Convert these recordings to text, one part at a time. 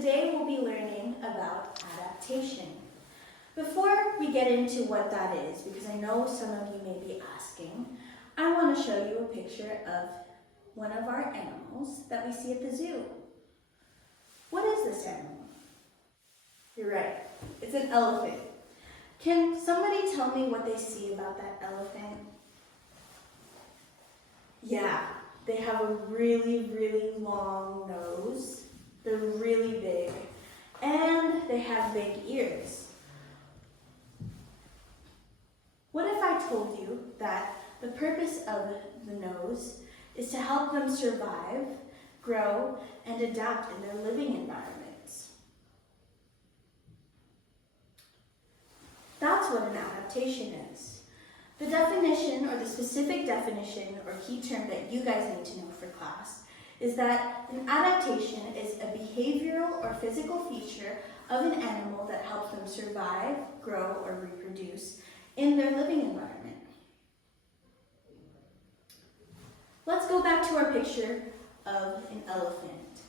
today we'll be learning about adaptation. Before we get into what that is, because I know some of you may be asking, I want to show you a picture of one of our animals that we see at the zoo. What is this animal? You're right, it's an elephant. Can somebody tell me what they see about that elephant? Yeah, they have a really, really long nose. They're really big. And they have big ears. What if I told you that the purpose of the nose is to help them survive, grow, and adapt in their living environments? That's what an adaptation is. The definition, or the specific definition or key term that you guys need to know for class, is that an adaptation is a behavioral or physical feature of an animal that helps them survive, grow, or reproduce in their living environment. Let's go back to our picture of an elephant.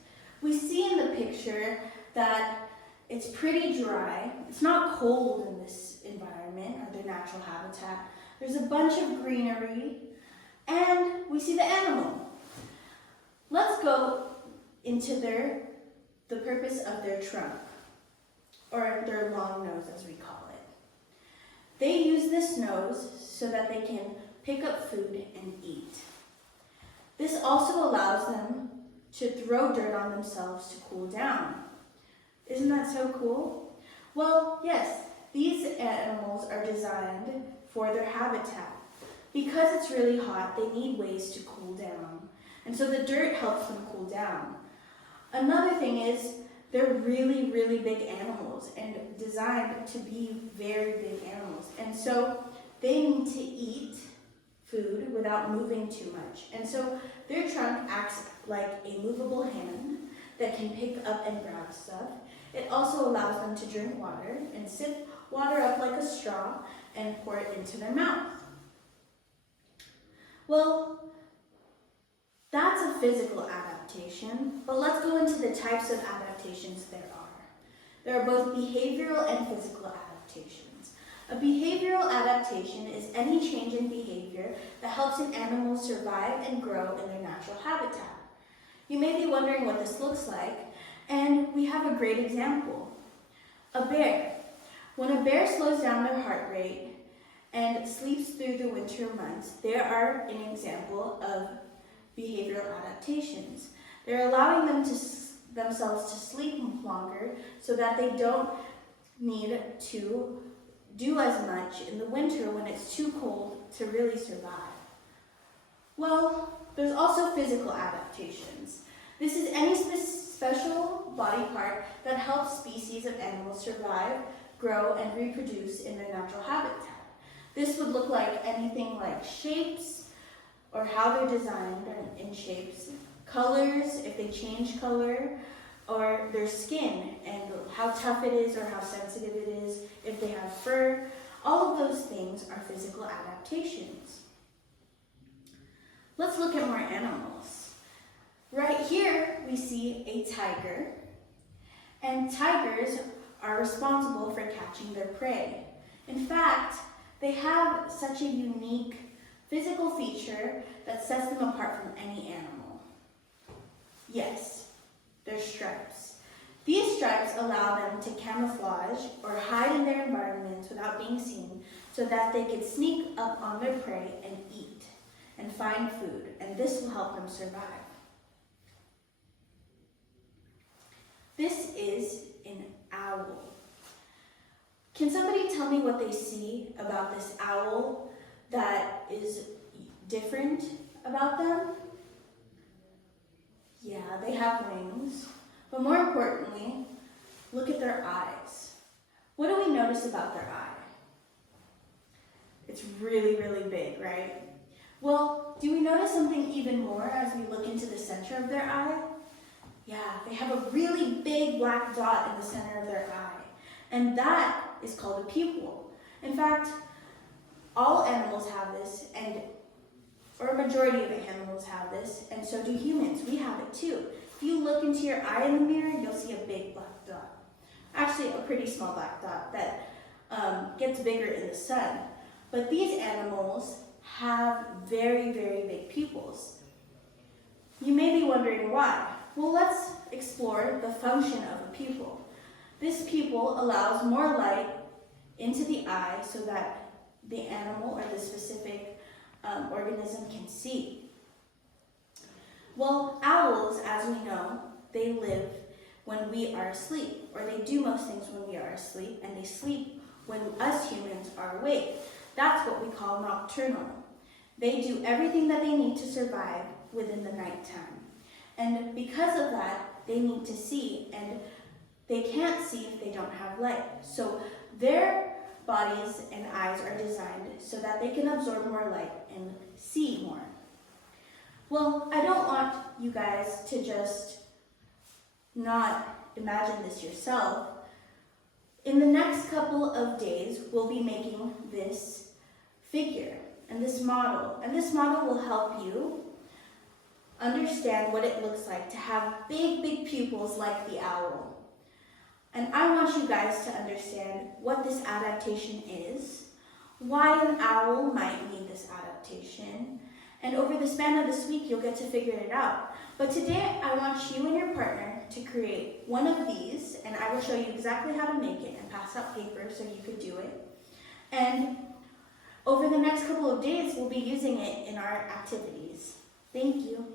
We see in the picture that it's pretty dry. It's not cold in this environment or their natural habitat. There's a bunch of greenery, and we see the animal. Let's go into the purpose of their trunk, or their long nose as we call it. They use this nose so that they can pick up food and eat. This also allows them to throw dirt on themselves to cool down. Isn't that so cool? Well, yes, these animals are designed for their habitat. Because it's really hot, they need ways to cool down. And so the dirt helps them cool down. Another thing is they're really, really big animals and designed to be very big animals. And so they need to eat food without moving too much. And so their trunk acts like a movable hand that can pick up and grab stuff. It also allows them to drink water and sip water up like a straw and pour it into their mouth. Well, that's a physical adaptation, but let's go into the types of adaptations there are. There are both behavioral and physical adaptations. A behavioral adaptation is any change in behavior that helps an animal survive and grow in their natural habitat. You may be wondering what this looks like, and we have a great example. A bear. When a bear slows down their heart rate and sleeps through the winter months, they are an example of behavioral adaptations. They're allowing themselves to sleep longer so that they don't need to do as much in the winter when it's too cold to really survive. Well, there's also physical adaptations. This is any special body part that helps species of animals survive, grow, and reproduce in their natural habitat. This would look like anything like shapes, or how they're designed in shapes, colors, if they change color, or their skin and how tough it is or how sensitive it is, if they have fur. All of those things are physical adaptations. Let's look at more animals. Right here we see a tiger, and tigers are responsible for catching their prey. In fact, they have such a unique physical feature that sets them apart from any animal. Yes, their stripes. These stripes allow them to camouflage or hide in their environments without being seen so that they can sneak up on their prey and eat and find food, and this will help them survive. This is an owl. Can somebody tell me what they see about this owl that is different about them? Yeah, they have wings, but more importantly, look at their eyes. What do we notice about their eye? It's really, really big, right? Well, do we notice something even more as we look into the center of their eye? Yeah, they have a really big black dot in the center of their eye, and that is called a pupil. In fact, all animals have this, or a majority of animals have this, and so do humans. We have it too. If you look into your eye in the mirror, you'll see a big black dot. Actually, a pretty small black dot that gets bigger in the sun. But these animals have very, very big pupils. You may be wondering why. Well, let's explore the function of a pupil. This pupil allows more light into the eye so that the animal or the specific organism can see. Well, owls, as we know, they live when we are asleep, or they do most things when we are asleep, and they sleep when us humans are awake. That's what we call nocturnal. They do everything that they need to survive within the nighttime. And because of that, they need to see, and they can't see if they don't have light. So their bodies and eyes are designed so that they can absorb more light and see more. Well, I don't want you guys to just not imagine this yourself. In the next couple of days, we'll be making this figure and this model. And this model will help you understand what it looks like to have big, big pupils like the owl. And I want you guys to understand what this adaptation is, why an owl might need this adaptation, and over the span of this week, you'll get to figure it out. But today, I want you and your partner to create one of these, and I will show you exactly how to make it and pass out paper so you could do it. And over the next couple of days, we'll be using it in our activities. Thank you.